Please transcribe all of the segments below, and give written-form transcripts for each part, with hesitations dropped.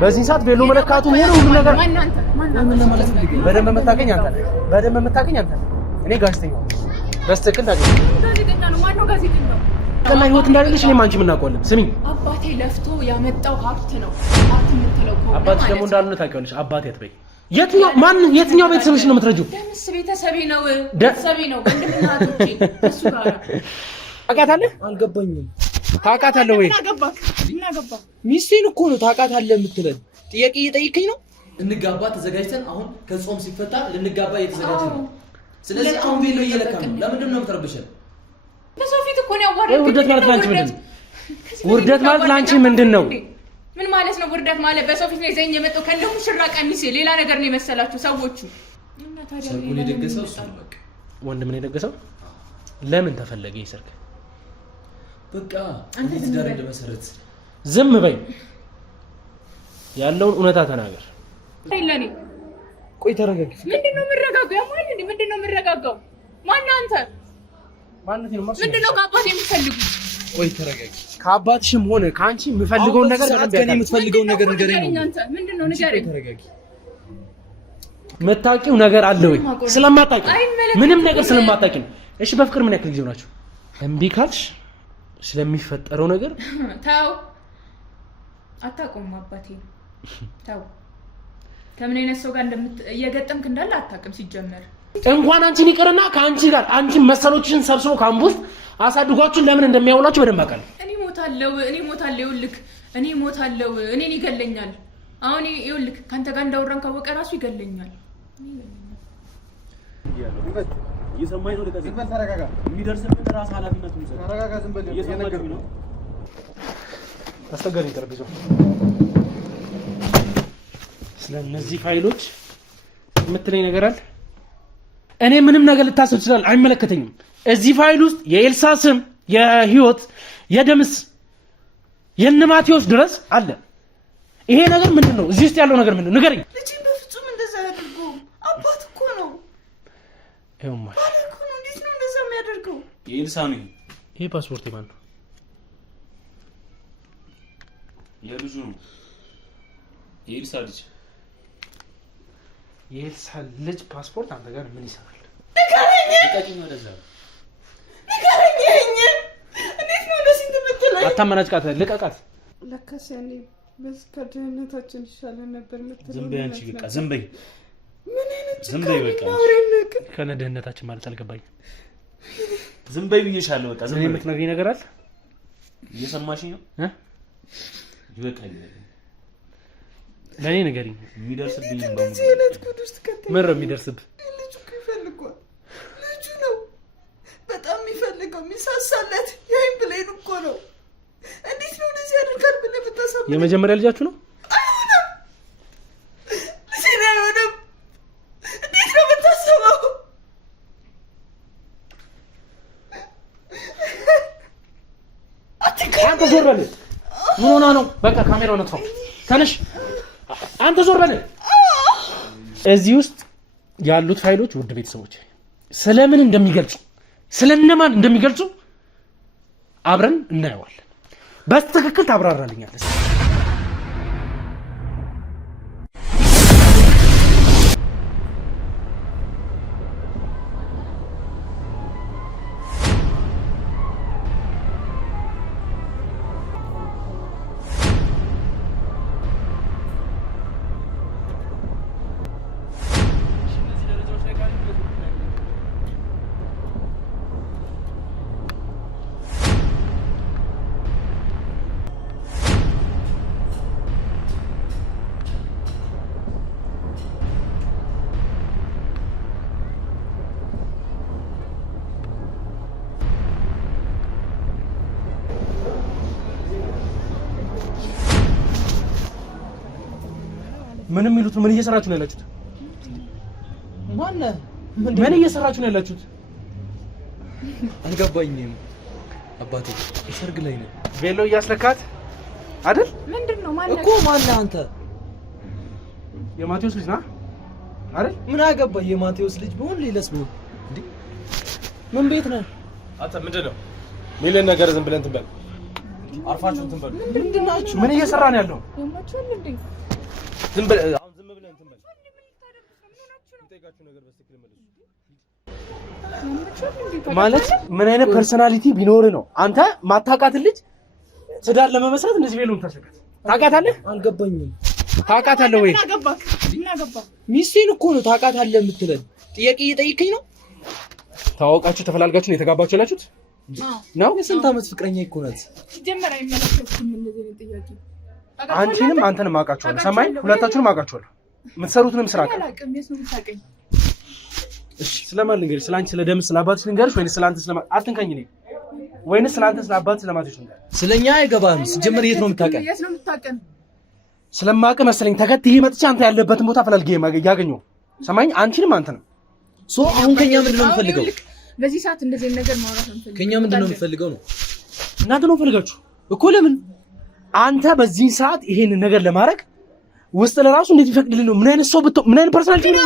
በዚህ ሰዓት ቬሎ መለካቱ ሆነ ሁሉ ነገር ምን ማለት ነው? በደንብ መታገኝ አንተ በደንብ መታገኝ አንተ እኔ ጋዜጠኛው በስተክል ታገኝ ጋዜጠኛ ነው። ማን ነው ጋዜጠኛው? ከና ህይወት እንዳለልሽ እኔ ማንቺ ምን አውቀዋለሁ? ስሚኝ አባቴ ለፍቶ ያመጣው ሀብት ነው። ሀብት የምትለው እኮ አባትሽ ደግሞ እንዳልሆነ ታውቂዋለሽ። አባቴ አትበይ። የትኛው ቤተሰብሽ ነው የምትረጂው? ደምስ ቤተሰቤ ነው። ቤተሰቤ ነው። ወንድምና እህቶቼ እሱ ጋር ታውቃታለህ? አልገባኝም። ታውቃታለህ ወይ? ምን አገባ? ሚስቴን እኮ ነው ታውቃታለህ የምትለን። ጥያቄ እየጠየቀኝ ነው። እንጋባ ተዘጋጅተን አሁን ከጾም ሲፈታ ልንጋባ እየተዘጋጀን ነው። ስለዚህ አሁን ቬሎ እየለካን ነው። ለምንድን ነው የምትረብሸን? በሰው ፊት እኮ ነው ያዋረድኩት። ውርደት ማለት ላንቺ ምንድን ነው? ውርደት ማለት ላንቺ ምንድን ነው? ምን ማለት ነው ውርደት ማለት? በሰው ፊት ነው ይዘኝ የመጣው ከእንደ ሙሽራ ቀሚስ ሌላ ነገር ነው የመሰላችሁ ሰዎቹ። እና ታዲያ ሰርጉን የደገሰው እሱ ነው። በቃ ወንድም ነው የደገሰው። ለምን ተፈለገ ይሰርክ? በቃ እንዴት ዳር እንደመሰረት ዝም በይ። ያለውን እውነታ ተናገር። አይለኔ ቆይ ተረጋጊ። ምንድነው የምረጋጋው? ያማል እንዴ? ምንድነው የምረጋጋው? ማን አንተ? ማንነት ነው ማለት ምንድነው ከአባቴ የምትፈልጉ? ቆይ ተረጋጊ። ከአባትሽም ሆነ ካንቺ የምፈልገውን ነገር ከኔ የምትፈልገውን ነገር ንገረኝ ነው። አንተ ምንድነው ንገረኝ። ተረጋጊ። መታቂው ነገር አለ ወይ? ስለማታቂ ምንም ነገር ስለማታቂ ነው። እሺ በፍቅር ምን ያክል ጊዜ ሆናችሁ? እምቢ ካልሽ ስለሚፈጠረው ነገር ታው አታቆም። አባቴ ታው ከምን አይነት ሰው ጋር እየገጠምክ እንዳለ አታውቅም። ሲጀመር እንኳን አንቺን ይቅርና ከአንቺ ጋር አንቺን መሰሎችሽን ሰብስቦ ካምፕ ውስጥ አሳድጓችሁን ለምን እንደሚያውላችሁ በደንብ አውቃለሁ። እኔ ሞታለሁ ይልክ እኔ ሞታለሁ። እኔን ይገለኛል። አሁን ይልክ ካንተ ጋር እንዳወራን ካወቀ ራሱ ይገለኛል። እየሰማኝ ነው። ዝም በል ተረጋጋ። የሚደርስብን ራስ ኃላፊነት ነው። ተረጋጋ። ዝም በል እየነገርኩህ ነው። አስተጋሪ ጠረጴዛው ስለነዚህ ፋይሎች የምትለኝ ነገር አለ? እኔ ምንም ነገር ልታስብ ይችላል፣ አይመለከተኝም። እዚህ ፋይል ውስጥ የኤልሳ ስም፣ የህይወት፣ የደምስ፣ የነማቴዎስ ድረስ አለ። ይሄ ነገር ምንድነው? እዚህ ውስጥ ያለው ነገር ምንድነው? ንገረኝ። ልጅ በፍጹም እንደዛ ያደርገው። አባት እኮ ነው። ይኸውማ ባለኩ ነው። እንዴት ነው እንደዛ የሚያደርገው? የኤልሳ ነው። ይሄ ፓስፖርት የማን ነው? የልጁ ነው። የኤልሳ ልጅ። የኤልሳ ልጅ ፓስፖርት አንተ ጋር ምን ይሰራል? ንገረኝ። ልቀቂኝ ወደዛ። ንገረኝ። እንዴት ነው እንደዚህ የምትለኝ? አታመናጭቃት፣ ልቀቃት። ለካስ ያኔ በዚህ ከድህነታችን ይሻለን ነበር የምትለው። ዝም በይ አንቺ በቃ ዝም በይ። ምን አይነት ዝም በይ በቃ። ከነ ድህነታችን ማለት አልገባኝም። ዝም በይ ብዬሻለሁ። በቃ ዝም በይ። የምትነግሪኝ ነገር አለ? እየሰማሽኝ ነው? ይበቃል። ለኔ ንገሪኝ። የሚደርስብኝ ነው። እንደዚህ አይነት ጉድ ውስጥ ከተኝ ምን ነው የሚደርስብህ? ልጁ እኮ ይፈልጓል። ልጁ ነው በጣም የሚፈልገው፣ የሚሳሳለት ያይን ብሌን እኮ ነው። እንዴት ነው እንደዚህ ያደርጋል ብለህ ብታሰብ? የመጀመሪያ ልጃችሁ ነው? አይሆንም። ልጄ ነው አይሆንም። እንዴት ነው የምታስበው? አንተ ዞር በል። ምን ሆና ነው? በቃ ካሜራውን አጥፋው። ተነሽ። አንተ ዞር በል። እዚህ ውስጥ ያሉት ፋይሎች ውድ ቤተሰቦች ስለምን እንደሚገልጹ ስለነማን እንደሚገልጹ አብረን እናየዋለን። በትክክል ታብራራልኛለህ። ምን የሚሉት? ምን እየሰራችሁ ነው ያላችሁት? ምን እየሰራችሁ ነው ያላችሁት? አልገባኝም አባቴ። ሰርግ ላይ ነው። ቬሎ እያስለካት አይደል? ምንድነው ማለት እኮ ማን አንተ? የማቴዎስ ልጅ ና አይደል? ምን አገባኝ? የማቴዎስ ልጅ ቢሆን ሌላስ ቢሆን እንዴ? ምን ቤት ነህ አንተ? ምንድነው ሚለን ነገር ዝም ብለን ትበል። አርፋችሁ እንትን በሉ። ምንድናችሁ? ምን እየሰራ ነው ያለው? ዝም ብለህ አሁን ዝም ብለህ እንትን በል። የምጠይቃችሁ ነገር በትክክል መልሱ። ማለት ምን አይነት ፐርሰናሊቲ ቢኖር ነው አንተ ማታውቃት ልጅ ትዳር ለመመስረት እንደዚህ ቤሉን ተሰቀት? ታውቃታለህ? አልገባኝም። ታውቃታለህ ወይ? ምን አገባ? ሚስቴን እኮ ነው ታውቃታለህ የምትለን። ጥያቄ እየጠየቀኝ ነው። ታወቃችሁ ተፈላልጋችሁ ነው የተጋባችሁ ያላችሁት? ነው። የስንት ዓመት ፍቅረኛ እኮ ናት። ጀመረ አይመለከትም እንደዚህ ጥያቄ። አንቺንም አንተንም አውቃችኋለሁ። ሰማይ ሁለታችሁንም አውቃችኋለሁ። የምትሰሩትንም ስራ አላውቅም። የሱን ታውቀኝ። እሺ ስለማን ልንገርሽ? ስላንቺ ስለደምስ ስለአባትሽ ልንገርሽ ወይስ ስላንተ ስለማን? አትንካኝ ነኝ ወይስ ስላንተ ስለአባትሽ ስለማትሽ ልንገር? ስለኛ አይገባም። ሲጀመር የት ነው የምታውቀን? የት ነው የምታውቀን? ስለማውቅ መሰለኝ ተከትዬ መጥቼ አንተ ያለበትን ቦታ ፈላልጌ ያገኘው። ሰማኝ አንቺንም አንተንም። አሁን ከኛ ምንድን ነው የምፈልገው? በዚህ ሰዓት እንደዚህ ነገር ማውራት አንፈልግም። ከኛ ምንድን ነው የምፈልገው ነው? እናንተ ነው ፈልጋችሁ እኮ። ለምን አንተ በዚህ ሰዓት ይሄንን ነገር ለማድረግ ውስጥ ለራሱ እንዴት ይፈቅድልኝ ነው? ምን አይነት ሰው ብትሆን ምን አይነት ፐርሰናሊቲ ነው?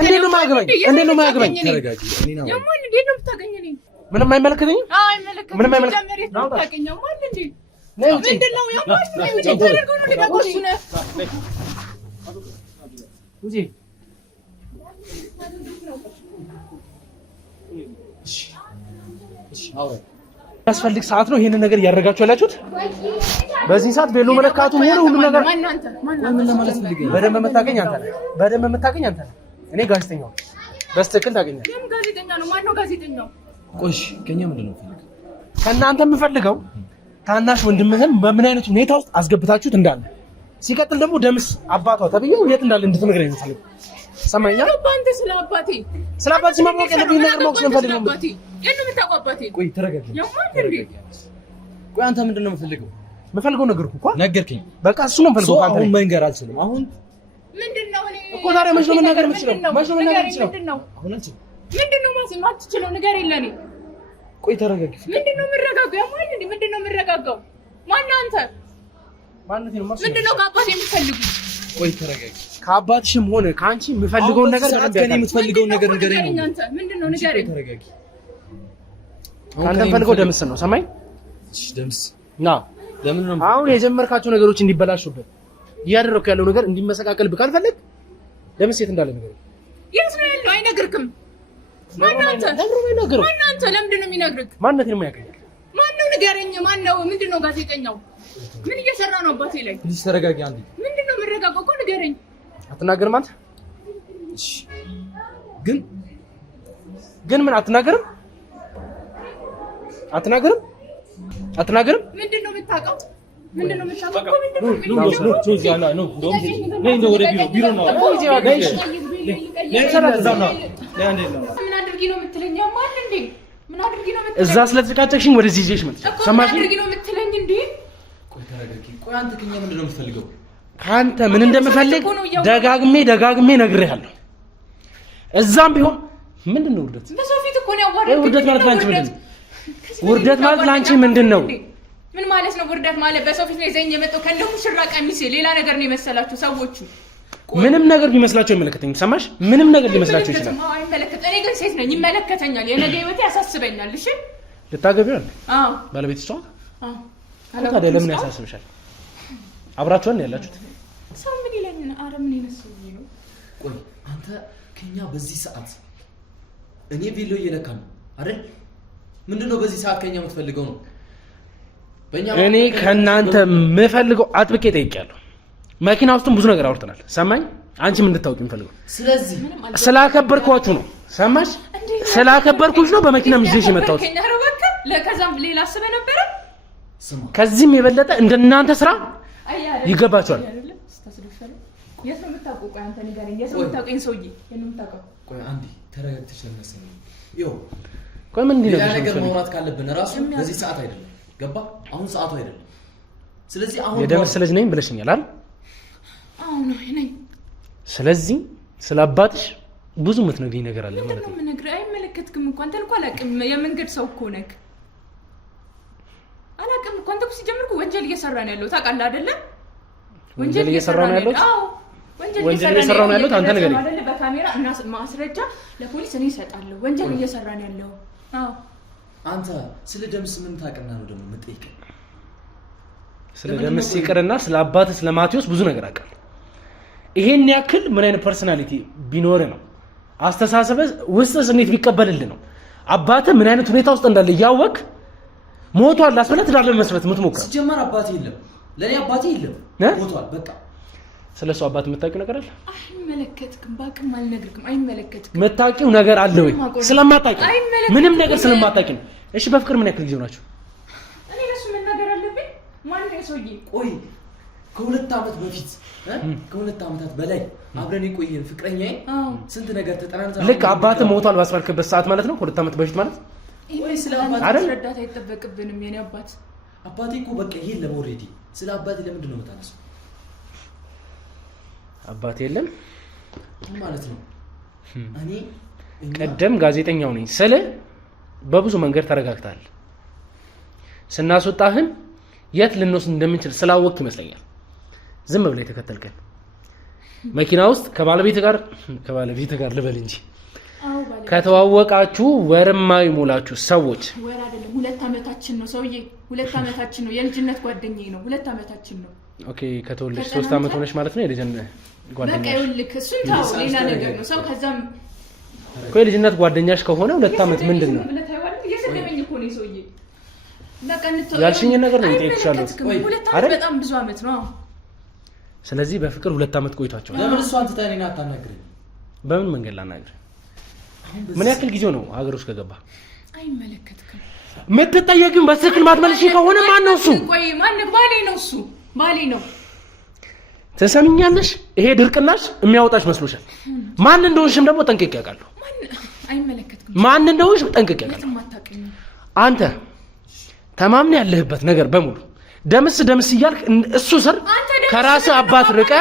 እንዴት ነው የማያገባኝ? እንዴት ነው የማያገባኝ? ተረጋጊ። እኔና የማን እንዴት ነው የምታገኘኝ? ምንም አይመለከተኝም። አይመለከተኝም። ምንም አይመለከተኝም። ምንድነው የማን ነው የምታደርገው ነው? ሊጋጎሱ ነው ውጪ። ያስፈልግ ሰዓት ነው ይሄንን ነገር እያደረጋችሁ ያላችሁት። በዚህ ሰዓት ቤሎ መለካቱ ሆነ ሁሉ ነገር ምን ለማለት ፈልገህ? በደንብ የምታገኝ አንተ ነህ። በደንብ የምታገኝ አንተ ነህ። እኔ ጋዜጠኛው በስትክክል ታገኛለህ። የምን ጋዜጠኛ ነው? ማን ነው ጋዜጠኛው? ቆይ ከኛ ምንድን ነው ፈልገህ? ከእናንተ የምፈልገው ታናሽ ወንድምህን በምን አይነት ሁኔታ ውስጥ አስገብታችሁት እንዳለ፣ ሲቀጥል ደግሞ ደምስ አባቷ ተብዬው የት እንዳለ እንድትነግረኝ ነው የምፈልገው። ሰማኛ? አንተ ስለ አባቴ ማወቅ ያለብኝ ነገር ማወቅ ስለምፈልግ ነው። የት ነው የምታውቀው አባቴ? ቆይ ተረጋጊ። ቆይ አንተ ምንድን ነው የምፈልገው? የምፈልገው ነገር እኮ ነገርክኝ። በቃ እሱ ነው የምፈልገው። አሁን መንገር አልችልም። አሁን ምንድነው እኮ ታዲያ መች ነው መናገር የምትችለው? መች ነው መናገር የምትችለው? አሁን አልችልም። ምንድነው የማትችለው ነገር የለኔ። ቆይ ተረጋጊ። ምንድነው የምረጋጋው? ያማን እንዴ ምንድነው የምረጋጋው? ማነው አንተ? ማንነቴ ነው ማስረጃ። ምንድነው ከአባቴ የምትፈልጉት? ቆይ ተረጋጊ። ከአባትሽም ሆነ ከአንቺ የምፈልገውን ነገር ከኔ የምትፈልገውን ነገር ንገረኝ ነው። አንተ ምንድነው ንገረኝ። ተረጋጊ። አንተ የምፈልገው ደምስ ነው። ሰማይ? እሺ ደምስ ና። ለምን ነው አሁን የጀመርካቸው ነገሮች እንዲበላሹበት እያደረኩ ያለው ነገር እንዲመሰቃቀልብህ ካልፈለግ ደምስ የት እንዳለ ነገር የት ነው ያለው? አይነግርክም። ማነው አንተ? ማነው አንተ? ለምንድን ነው የሚነግርክ? ማንነቴን ነው የሚያውቀኝ። ማነው ንገረኝ። ማነው? ምንድነው ጋዜጠኛው? ምን እየሰራ ነው አባቴ ላይ? ፕሊዝ ተረጋጊ። አንዴ ምንድነው የምረጋጋው? እኮ ንገረኝ። አትናገርም አንተ? እሺ ግን ምን አትናገርም? አትናገርም? ምንድነው የምታውቀው? ምንድነው የምታውቀው? ምን አድርጊ ነው የምትለኝ? ማን እንዴ? ምን አድርጊ ነው የምትለኝ? እዛ ስለተጨቃጨቅሽኝ ወደዚህ ይዤሽ መጥቼ ሰማሽ? ምን አድርጊ ነው የምትለኝ እንዴ? ቆይ ተረጋጊ። ቆይ አንተ ከኛ ምንድን ነው የምትፈልገው? ከአንተ ምን እንደምፈልግ ደጋግሜ ነግሬሃለሁ። እዛም ቢሆን ምንድን ነው ውርደት? በሰው ፊት እኮ ነው ያዋረድኩት። ውርደት ማለት ላንቺ ምንድን ነው? ውርደት ማለት ላንቺ ምንድን ነው? ምን ማለት ነው ውርደት ማለት? በሰው ፊት ነው ይዘኝ የመጣው ከእንደ ሙሽራ ቀሚስ ሌላ ነገር ነው የመሰላችሁ ሰዎቹ። ምንም ነገር ቢመስላቸው አይመለከተኝም። ሰማሽ? ምንም ነገር ሊመስላቸው ይችላል። አይመለከተኝ። እኔ ግን ሴት ነኝ፣ ይመለከተኛል። የነገ ህይወቴ ያሳስበኛል። እሺ ልታገቢው አይደል? አዎ ባለቤት እሷ። ታዲያ ለምን ያሳስብሻል? አብራችኋል ነው ያላችሁት? ሰው ምን ይለኝ? ኧረ ምን ይመስል ነው? ቆይ አንተ ከኛ በዚህ ሰዓት እኔ ቪዲዮ እየለካ ነው አይደል? ምንድነው በዚህ ሰዓት ከኛ የምትፈልገው ነው? እኔ ከእናንተ የምፈልገው አጥብቄ ጠይቄያለሁ። መኪና ውስጥም ብዙ ነገር አውርተናል። ሰማኝ? አንቺም እንድታውቂ የምፈልገው ስለዚህ ስላከበርኳችሁ ነው። ሰማሽ? ስላከበርኩሽ ነው በመኪና ይዤሽ የመጣሁት። ለከዛም ሌላ አስበህ ነበረ። ከዚህም የበለጠ እንደናንተ ስራ ይገባችኋል። የት ነው የምታውቀው? ቆይ አንተ ንገረኝ። የት ነው የምታውቀኝ? ሰውዬ የት ነው የምታውቀው? ቆይ አንዴ ተረጋግተሽ ለመሰለኝ። ይኸው ቆይ ምን ሌላ ነገር ማውራት ካለብን እራሱ በዚህ ሰዓት አይደለም። ገባ? አሁን ሰዓቱ አይደለም። ስለዚህ አሁን የደምስ ልጅ ነኝ ብለሽኛል አይደል? አዎ ነው ነኝ። ስለዚህ ስለ አባትሽ ብዙ የምትነግሪኝ ነገር አለ ማለት ነው። ምን ነገር አይመለከትክም እኮ አንተን እኮ አላውቅም። የመንገድ ሰው እኮ ነህ። አላውቅም እኮ አንተ እኮ ሲጀምር እኮ ወንጀል እየሰራ ነው ያለው ታውቃለህ አይደለ? ወንጀል እየሰራ ነው ያለው። አዎ ወንጀል እየሰራ ነው ያለው። አንተ ነገር አይደለ? በካሜራ እና ማስረጃ ለፖሊስ እኔ እሰጣለሁ። ወንጀል እየሰራ ነው ያለው። አዎ አንተ ስለ ደምስ ምን ታውቅና ነው ደግሞ የምትጠይቀኝ? ስለ ደምስ ይቅርና ስለ አባት ስለ ማቴዎስ ብዙ ነገር አውቃለሁ። ይሄን ያክል ምን አይነት ፐርሰናሊቲ ቢኖር ነው አስተሳሰበ ውስጥስ እንዴት ቢቀበልልህ ነው አባት ምን አይነት ሁኔታ ውስጥ እንዳለ ያወቅ ሞቷል አስበለት ዳለ መስረት ምትሞክር ሲጀመር አባቴ የለም ለኔ አባቴ የለም ሞቷል በቃ ስለሱ አባት የምታውቂው ነገር አለ አይመለከትክም ባክም አልነግርክም አይመለከትክም የምታውቂው ነገር አለ ወይ ስለማታውቂ ምንም ነገር ስለማታውቂ ነው እሺ በፍቅር ምን ያክል ጊዜ ሆናችሁ እኔ ለሱ መናገር አለብኝ ማን ነው ሰውዬ ቆይ ከሁለት ዓመት በፊት ከሁለት ዓመታት በላይ አብረን የቆየን ፍቅረኛዬ ስንት ነገር ተጠናንታ ልክ አባት ሞቷል ባስባልከበት ሰዓት ማለት ነው ከሁለት ዓመት በፊት ማለት ወይ ስለ አባት ረዳት አይጠበቅብንም የኔ አባቴ እኮ በቃ ይሄን ለሞሬዲ ስለ አባቴ ለምንድን ነው የምታነሳው አባቴ የለም ማለት ነው እኔ ቀደም ጋዜጠኛው ነኝ ስለ በብዙ መንገድ ተረጋግታል ስናስወጣህን የት ልንወስድ እንደምንችል ስላወቅ ይመስለኛል ዝም ብለህ ተከተልከን መኪና ውስጥ ከባለቤት ጋር ልበል እንጂ ከተዋወቃችሁ ወርማይ ሞላችሁ ሰዎች ወር አይደለም 2 አመታችን ነው ሰውዬ 2 አመታችን ነው የልጅነት ጓደኛዬ ነው 2 አመታችን ነው ኦኬ ከተወለድሽ 3 አመት ሆነሽ ማለት ነው የልጅነት ጓደኛሽ በቃ ይልክ እሱን ታው ሌላ ነገር ነው ሰው ከዛም ቆይ የልጅነት ጓደኛሽ ከሆነ 2 አመት ምንድነው የሰደበኝ እኮ ነው ሰውዬ በቃ እንተው ያልሽኝ ነገር ነው የጠየቅሻለሁ አይደል በጣም ብዙ አመት ነው ስለዚህ በፍቅር 2 አመት ቆይቷቸው ለምን እሷን ትተኔና አታናግረኝ በምን መንገድ ላናግር ምን ያክል ጊዜው ነው ሀገር ውስጥ ከገባ አይመለከትክም ምትጠየቅም በትክክል ማትመልሺ ከሆነ ማን ነው እሱ ቆይ ማን ባሌ ነው እሱ ባሌ ነው ተሰሚኛለሽ ይሄ ድርቅናሽ የሚያወጣሽ መስሎሻል ማን እንደሆንሽም ደግሞ ጠንቅቄ ያውቃለሁ አይመለከትክም ማን እንደሆንሽ ጠንቅቄ ያውቃለሁ አንተ ተማምነ ያለህበት ነገር በሙሉ ደምስ እያልክ እሱ ስር ከራስ አባት ርቀ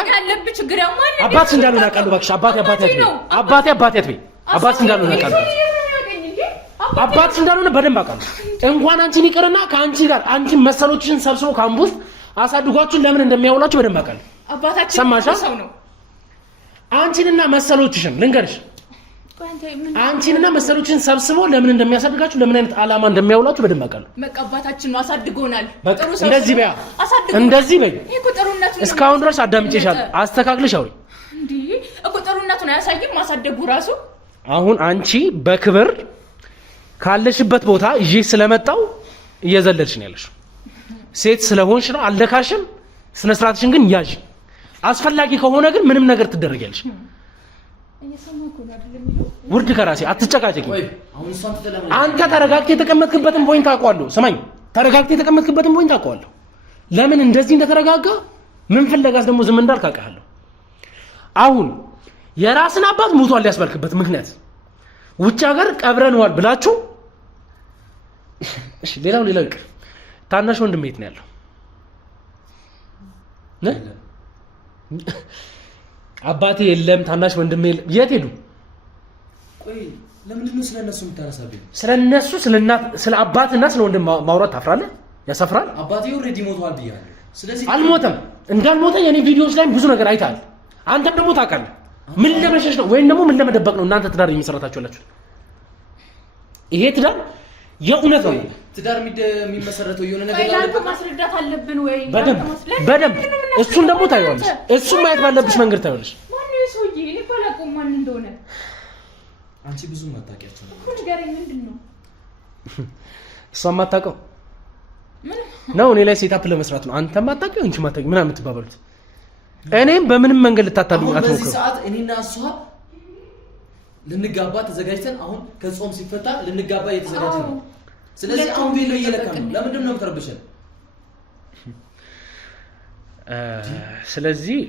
አባት እንዳልሆነ አውቃለሁ ባክሽ አባቴ አትበይ አባት እንዳልሆነ አውቃለሁ አባት እንዳልሆነ በደንብ አውቃለሁ እንኳን አንቺን ይቅርና ከአንቺ ጋር አንቺን መሰሎችሽን ሰብስቦ ካምቡስ አሳድጓችሁን ለምን እንደሚያውላችሁ በደንብ አውቃለሁ አባታችን ሰማሻ ሰው ነው አንቺንና መሰሎችሽን ልንገርሽ አንቺንና መሰሎችን ሰብስቦ ለምን እንደሚያሳድጋችሁ ለምን አይነት ዓላማ እንደሚያውላችሁ በደንብ አውቃለሁ በቃ አባታችን ነው አሳድጎናል ጥሩ ሰው እንደዚህ በያ እንደዚህ በይ እኮ ጥሩነቱ እስካሁን ድረስ አዳምጬሻለሁ አስተካክልሽ አውሪ እንዴ እኮ ጥሩነቱን አያሳይም ማሳደጉ ራሱ አሁን አንቺ በክብር ካለሽበት ቦታ ይዤ ስለመጣው እየዘለልሽ ነው ያለሽ ሴት ስለሆንሽ ነው አልደካሽም ስነ ስርዓትሽን ግን ያዥ አስፈላጊ ከሆነ ግን ምንም ነገር ትደረጊያለሽ ውርድ ከራሴ አትጨቃጨቂ አንተ ተረጋግተህ የተቀመጥክበትን ፖይንት አውቀዋለሁ ስማኝ ተረጋግተህ የተቀመጥክበትን ፖይንት አውቀዋለሁ ለምን እንደዚህ እንደተረጋጋ ምን ፍለጋስ ደግሞ ዝም እንዳልክ አውቃለሁ አሁን የራስን አባት ሞቷል ያስባልክበት ምክንያት ውጭ ሀገር ቀብረንዋል ብላችሁ እሺ ሌላው ይቅር ታናሽ ወንድም የት ነው ያለው አባቴ የለም ታናሽ ወንድም የለም የት ሄዱ ቆይ ለምንድን ነው ስለነሱ የምታነሳብኝ ስለነሱ ስለ አባትና ስለ ወንድም ማውራት ታፍራለህ ያሳፍራል አባቴ ኦሬዲ ሞቷል ብያለሁ ስለዚህ አልሞተም እንዳልሞተ የኔ ቪዲዮስ ላይ ብዙ ነገር አይታል አንተም ደግሞ ታውቃለህ ምን ለመሸሽ ነው ወይስ ደግሞ ምን ለመደበቅ ነው እናንተ ትዳር የሚሰራታችሁላችሁ ይሄ ትዳር የእውነት ነው ትዳር የሚመሰረተው የሆነ ነገር ላይ ማስረዳት አለብን ወይ በደንብ እሱን ደግሞ ታይዋለሽ እሱን ማየት ባለብሽ መንገድ ታይዋለሽ ማን ነው ሰውዬ እኔ ባላቆም ማን እንደሆነ አንቺ ብዙ ማታውቂያቸው እኮ ንገረኝ ምንድነው እሷም ማታውቀው ነው እኔ ላይ ሴታፕ ለመስራት ነው አንተም ማታውቀው እንጂ ማታውቀው ምን አምትባባሉት እኔም በምንም መንገድ ልታታሉኝ አትሞክሩ በዚህ ሰዓት እኔና እሷ ልንጋባ ተዘጋጅተን አሁን ከጾም ሲፈታ ልንጋባ እየተዘጋጀን ነው ስለዚህ አሁን ቬሎ እየለካን ነው ለምንድን ነው የምትረብሸን ስለዚህ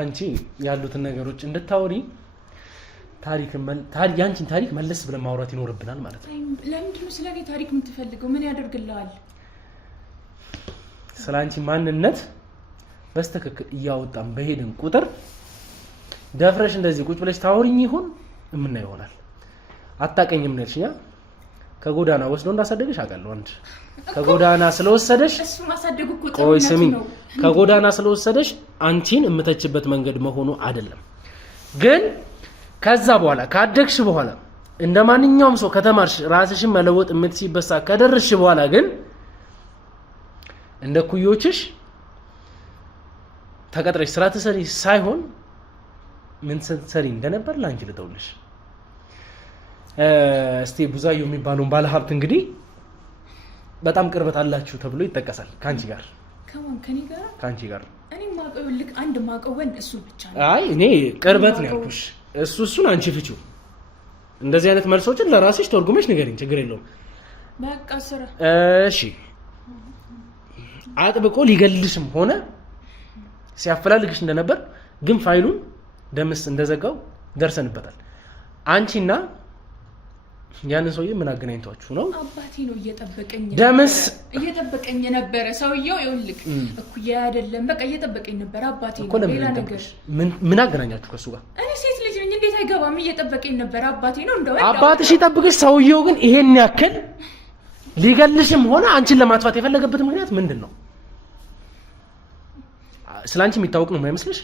አንቺ ያሉትን ነገሮች እንድታወሪ ያንቺን ታሪክ መለስ ብለን ማውራት ይኖርብናል ማለት ነው ለምንድን ነው ስለኔ ታሪክ የምትፈልገው ምን ያደርግልሃል ስላንቺ ማንነት በስተክክል እያወጣን በሄድን ቁጥር ደፍረሽ እንደዚህ ቁጭ ብለሽ ታወሪኝ ይሁን ምን ይሆናል አጣቀኝም ነሽኛ ከጎዳና ወስዶ እንዳሳደገሽ አውቃለሁ አንድ ከጎዳና ስለወሰደሽ እሱ ማሳደጉ እኮ ቆይ ስሚ ከጎዳና ስለወሰደሽ አንቺን እምተችበት መንገድ መሆኑ አይደለም ግን ከዛ በኋላ ካደግሽ በኋላ እንደማንኛውም ሰው ከተማርሽ ራስሽን መለወጥ የምትችይበት ሰዓት ከደረስሽ በኋላ ግን እንደ ኩዮችሽ ተቀጥረሽ ስራ ትሰሪ ሳይሆን ምን ስትሰሪ እንደነበር ላንቺ ልተውልሽ። እስቲ ቡዛዩ የሚባለውን ባለሀብት እንግዲህ በጣም ቅርበት አላችሁ ተብሎ ይጠቀሳል ካንቺ ጋር። ከኔ ጋር ካንቺ ጋር እኔ ማቀው ልክ አንድ ማቀው ወንድ እሱ ብቻ ነው። አይ እኔ ቅርበት ነው ያልኩሽ። እሱን አንቺ ፍቺው። እንደዚህ አይነት መልሶችን ለራስሽ ተርጉመሽ ንገሪኝ፣ ችግር የለውም። በቃ ስራ እሺ። አጥብቆ ሊገልሽም ሆነ ሲያፈላልግሽ እንደነበር ግን ፋይሉን ደምስ እንደዘጋው ደርሰንበታል። አንቺና ያንን ሰውዬ ምን አገናኝቷችሁ ነው? አባቴ ነው እየጠበቀኝ ነበረ። ሰውዬው ይኸውልህ እኩያ አይደለም፣ በቃ እየጠበቀኝ ነበር። አባቴ ነው። ሌላ ነገር ምን አገናኛችሁ ከሱ ጋር? እኔ ሴት ልጅ ነኝ፣ እንዴት አይገባም? እየጠበቀኝ ነበር። አባቴ ነው። እንደው አባትሽ ይጠብቅሽ። ሰውዬው ግን ይሄን ያክል ሊገልሽም ሆነ አንቺን ለማጥፋት የፈለገበት ምክንያት ምንድን ነው? ስላንቺ የሚታወቅ ነው የማይመስልሽ?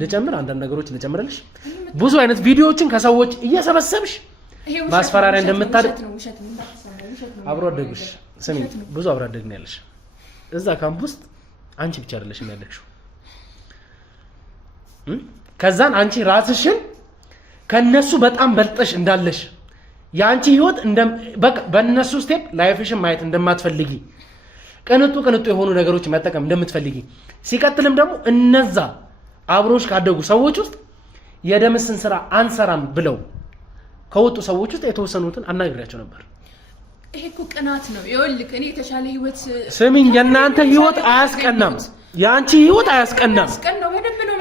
ልጨምር አንዳንድ ነገሮች ልጨምርልሽ። ብዙ አይነት ቪዲዮዎችን ከሰዎች እየሰበሰብሽ ማስፈራሪያ እንደምታደርግ አብሮ አደግሽ። ስሚ፣ ብዙ አብሮ አደግ ነው ያለሽ እዛ ካምፕ ውስጥ። አንቺ ብቻ አይደለሽም ያለሽው። ከዛን አንቺ ራስሽን ከነሱ በጣም በልጠሽ እንዳለሽ ያንቺ ህይወት በቃ በእነሱ ስቴፕ ላይፍሽን ማየት እንደማትፈልጊ ቅንጡ የሆኑ ነገሮች መጠቀም እንደምትፈልጊ ሲቀጥልም ደግሞ እነዛ አብሮሽ ካደጉ ሰዎች ውስጥ የደምስን ስራ አንሰራም ብለው ከወጡ ሰዎች ውስጥ የተወሰኑትን አናግሬያቸው ነበር። ይሄ እኮ ቅናት ነው። ይኸውልህ እኔ የተሻለ ህይወት ስሚኝ፣ የእናንተ ህይወት አያስቀናም፣ የአንቺ ህይወት አያስቀናም።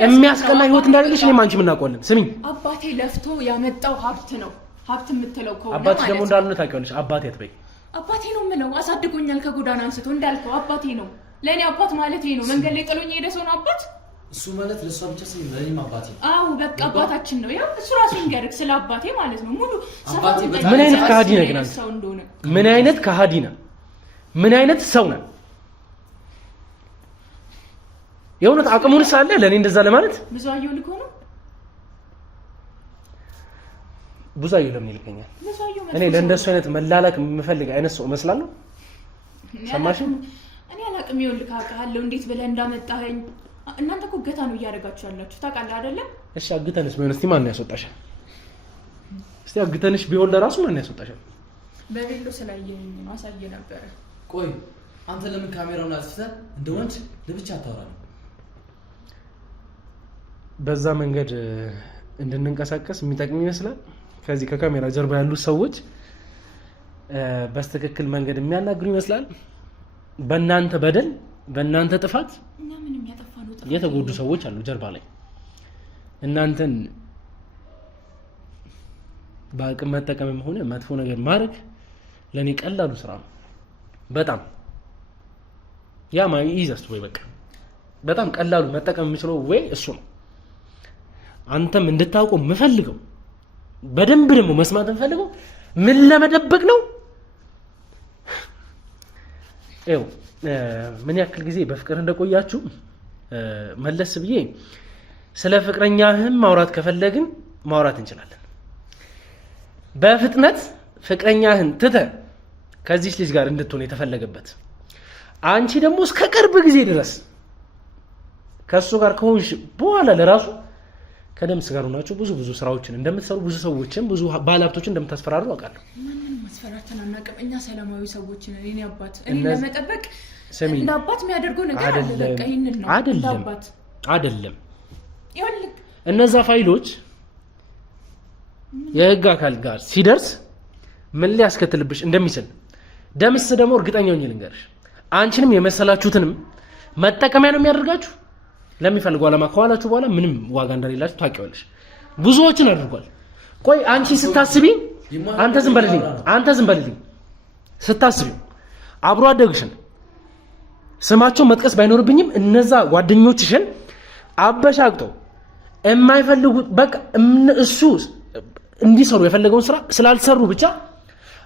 የሚያስቀና ህይወት እንዳለሽ እኔም አንቺ የምናውቀዋለን። ስሚኝ፣ አባቴ ለፍቶ ያመጣው ሀብት ነው። ሀብት የምትለው ከሆነ አባትሽ ደግሞ እንዳልሆነ ታውቂዋለሽ። አባቴ አትበይ። አባቴ ነው የምለው፣ አሳድጎኛል ከጎዳና አንስቶ እንዳልከው አባቴ ነው። ለእኔ አባት ማለት ይሄ ነው። መንገድ ላይ ጥሎኝ የሄደ ሰው ነው አባት። እሱ ማለት ለእሷ ብቻ ሳይሆን ለእኔም አባቴ ነው። አዎ በቃ አባታችን ነው። ያው እሱ ራሱ ይንገርክ ስለ አባቴ ማለት ነው። ሙሉ አባቴ ምን አይነት ከሃዲ ነህ ግን አንተ? ምን አይነት ከሃዲ ነህ? ምን አይነት ሰው ነህ? የእውነት አቅሙን ሳለ ለእኔ እንደዛ ለማለት ብዙ አየሁ ልኮ ነው። ብዙ አየሁ ለምን ይልከኛል? እኔ ለእንደሱ አይነት መላላክ የምፈልግ አይነት ሰው እመስላለሁ? ሰማሽኝ? እኔ አላቅም። ይኸውልህ አውቃለሁ እንዴት ብለህ እንዳመጣኸኝ። እናንተ እኮ እገታ ነው እያደረጋችሁ ያላችሁ ታውቃለህ አይደለም? እሺ አግተንስ ቢሆን እስቲ ማን ያስወጣሻል? እስቲ አግተንሽ ቢሆን ለራሱ ማን ያስወጣሻል? በቤሎ ስላየኝ ማሳየ ነበረ። ቆይ አንተ ለምን ካሜራውን አጥፍተህ እንደ ወንድ ለብቻ አታወራም? በዛ መንገድ እንድንንቀሳቀስ የሚጠቅም ይመስላል። ከዚህ ከካሜራ ጀርባ ያሉት ሰዎች በስተክክል መንገድ የሚያናግሩ ይመስላል። በእናንተ በደል በእናንተ ጥፋት እና ምንም ያጠፋነው ጥፋት የተጎዱ ሰዎች አሉ ጀርባ ላይ። እናንተን በአቅም መጠቀምም ሆነ መጥፎ ነገር ማድረግ ለኔ ቀላሉ ስራ ነው። በጣም ያ ማይ ኢዘስት ወይ በቃ በጣም ቀላሉ መጠቀም የምችለው ወይ እሱ ነው። አንተም እንድታውቀው የምፈልገው በደንብ ደግሞ መስማት የምፈልገው ምን ለመደበቅ ነው? ይኸው ምን ያክል ጊዜ በፍቅር እንደቆያችሁ መለስ ብዬ ስለ ፍቅረኛህም ማውራት ከፈለግን ማውራት እንችላለን። በፍጥነት ፍቅረኛህን ትተህ ከዚህ ልጅ ጋር እንድትሆን የተፈለገበት አንቺ ደግሞ እስከ ቅርብ ጊዜ ድረስ ከሱ ጋር ከሆንሽ በኋላ ለራሱ ከደምስ ጋር ሆናችሁ ብዙ ስራዎችን እንደምትሰሩ ብዙ ሰዎችን ብዙ ባለሀብቶችን እንደምታስፈራሩ አውቃለሁ። ማንንም ማስፈራራትን አናውቅም። እኛ ሰላማዊ ሰዎች ነን። እኔ አባት እኔ ለመጠበቅ እንደ አባት የሚያደርገው ነገር አለ። በቃ ይሄንን ነው አይደለም። ይኸውልህ እነዛ ፋይሎች የህግ አካል ጋር ሲደርስ ምን ሊያስከትልብሽ እንደሚችል ደምስ ደግሞ እርግጠኛ ነኝ ልንገርሽ። አንቺንም የመሰላችሁትንም መጠቀሚያ ነው የሚያደርጋችሁ። ለሚፈልገው ዓላማ ከኋላችሁ በኋላ ምንም ዋጋ እንደሌላችሁ ታውቂዋለሽ። ብዙዎችን አድርጓል። ቆይ አንቺ ስታስቢ አንተ ዝም በልልኝ ስታስቢ አብሮ አደግሽን ስማቸው መጥቀስ ባይኖርብኝም እነዛ ጓደኞችሽን አበሻቅጠው የማይፈልጉት በቃ እሱ እንዲሰሩ የፈለገውን ስራ ስላልሰሩ ብቻ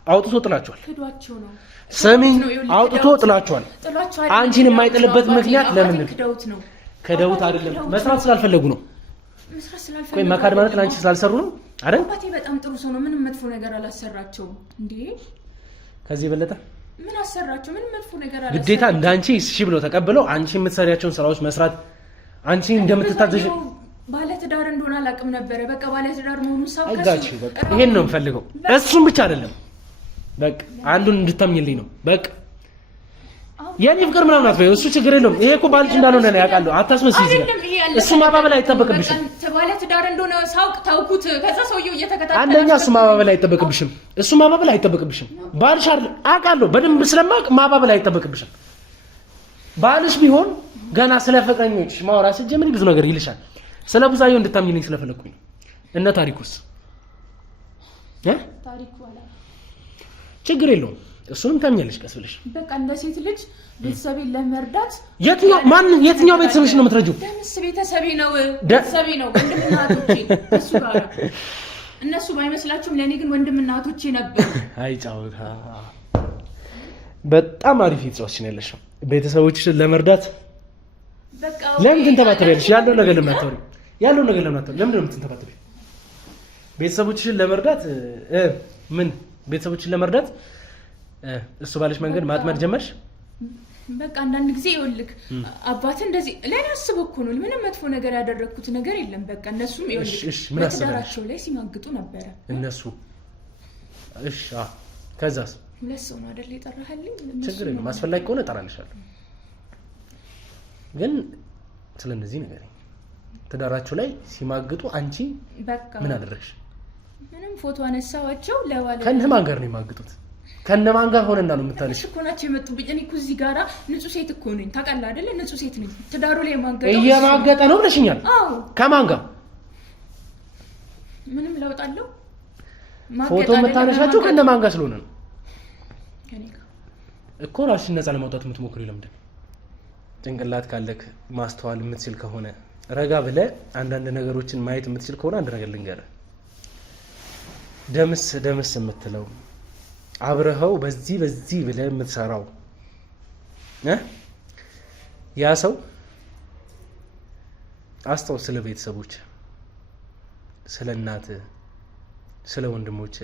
አውጥቶ ጥላቸዋል። ስሚኝ፣ አውጥቶ ጥላቸዋል። አንቺን የማይጥልበት ምክንያት ለምን ነው? ከደውት አይደለም፣ መስራት ስላልፈለጉ ነው። ቆይ መካድ ማለት ለአንቺ ስላልሰሩ ነው አይደል? አባቴ በጣም ጥሩ ሰው ነው። ምንም መጥፎ ነገር አላሰራቸውም እንዴ። ከዚህ በለጠ ምን አሰራችሁ? ምን መጥፎ ነገር አለ? ግዴታ እንዳንቺ እሺ ብሎ ተቀብለው አንቺ የምትሰሪያቸውን ስራዎች መስራት አንቺ እንደምትታዘዥ ባለ ትዳር እንደሆነ አላውቅም ነበር። በቃ ባለ ትዳር መሆኑን ሳውቅ አይጋችሁ በቃ ይሄን ነው የምፈልገው። እሱም ብቻ አይደለም በቃ አንዱን እንድታምኝልኝ ነው በቃ የኔ ፍቅር ምናምን አትበይው። እሱ ችግር የለውም። ይሄ እኮ ባልሽ እንዳልሆነ ነው ያውቃለሁ። አታስመስይ። እሱ ማባበል አይጠበቅብሽም። ባለ ትዳር እንደሆነ ሳውቅ ታውኩት። ከዛ ሰውየው እየተከታተለ አንደኛ እሱ ማባበል አይጠበቅብሽም። እሱ ማባበል አይጠበቅብሽም። ባልሽ አይደል አውቃለሁ። በደንብ ስለማውቅ ማባበል አይጠበቅብሽም። ባልሽ ቢሆን ገና ስለ ፍቅረኞች ማውራት ስትጀምሪ ብዙ ነገር ይልሻል። ስለ ብዙአየሁ እንድታምኚልኝ ስለፈለኩኝ ነው። እነ ታሪኩስ ታሪኩ አላ ችግር የለውም። እሱንም ታምኛለሽ ቀስ ብለሽ በቃ እንደ ሴት ልጅ ቤተሰቤን ለመርዳት የትኛው ቤተሰብሽ ነው የምትረጂው? ደምስ ቤተሰቤ ነው ወንድምና እህቶቼ እሱ ጋር እነሱ ባይመስላችሁም ለእኔ ግን ወንድምና እህቶቼ ነበር። አይ ጫወታ በጣም አሪፍ ይጽዋች ነው ያለሽው ቤተሰቦችሽን ለመርዳት በቃ ለምን ትንተባተቢያለሽ? ያለው ነገር ለምን አታወሪም? ለምን ነው የምትንተባተቢው? ቤተሰቦችሽን ለመርዳት ምን ቤተሰቦችሽን ለመርዳት እሱ ባለሽ መንገድ ማጥመድ ጀመርሽ? በቃ አንዳንድ ጊዜ ይኸውልህ አባትህ እንደዚህ ለኔ አስበው እኮ ነው። ምንም መጥፎ ነገር ያደረኩት ነገር የለም። በቃ እነሱም ይኸውልህ በትዳራቸው ላይ ሲማግጡ ነበረ እነሱ። እሺ ከዛስ? ሁለት ሰው ነው አይደል የጠራህልኝ? ችግር የለም አስፈላጊ ከሆነ እጠራልሻለሁ። ግን ስለነዚህ ነገር ትዳራቸው ላይ ሲማግጡ አንቺ ምን አደረግሽ? ምንም ፎቶ አነሳዋቸው ለዋለ ከነማን ጋር ነው የማግጡት? ከነማን ጋር ሆነና ነው የምታለሽ? እኮ ናቸው የመጡብኝ። እኔ እኮ እዚህ ጋራ ንጹህ ሴት እኮ ነኝ ታውቃለህ አይደለ? ንጹህ ሴት ነኝ። ትዳሩ ላይ ማገጠው እየማገጠ ነው ብለሽኛል። አዎ ከማን ጋር? ምንም ለውጥ አለው? ፎቶ የምታነሻቸው ከነማን ጋር ስለሆነ ነው? ከኔ ጋር እኮ ራስሽን ነፃ ለማውጣት የምትሞክሪው ለምንድን? ጭንቅላት ካለክ ማስተዋል የምትችል ከሆነ ረጋ ብለህ አንዳንድ ነገሮችን ማየት የምትችል ከሆነ አንድ ነገር ልንገርህ። ደምስ የምትለው አብረኸው በዚህ ብለህ የምትሰራው ያ ሰው አስታውስ። ስለ ቤተሰቦች፣ ስለ እናት፣ ስለ ወንድሞች፣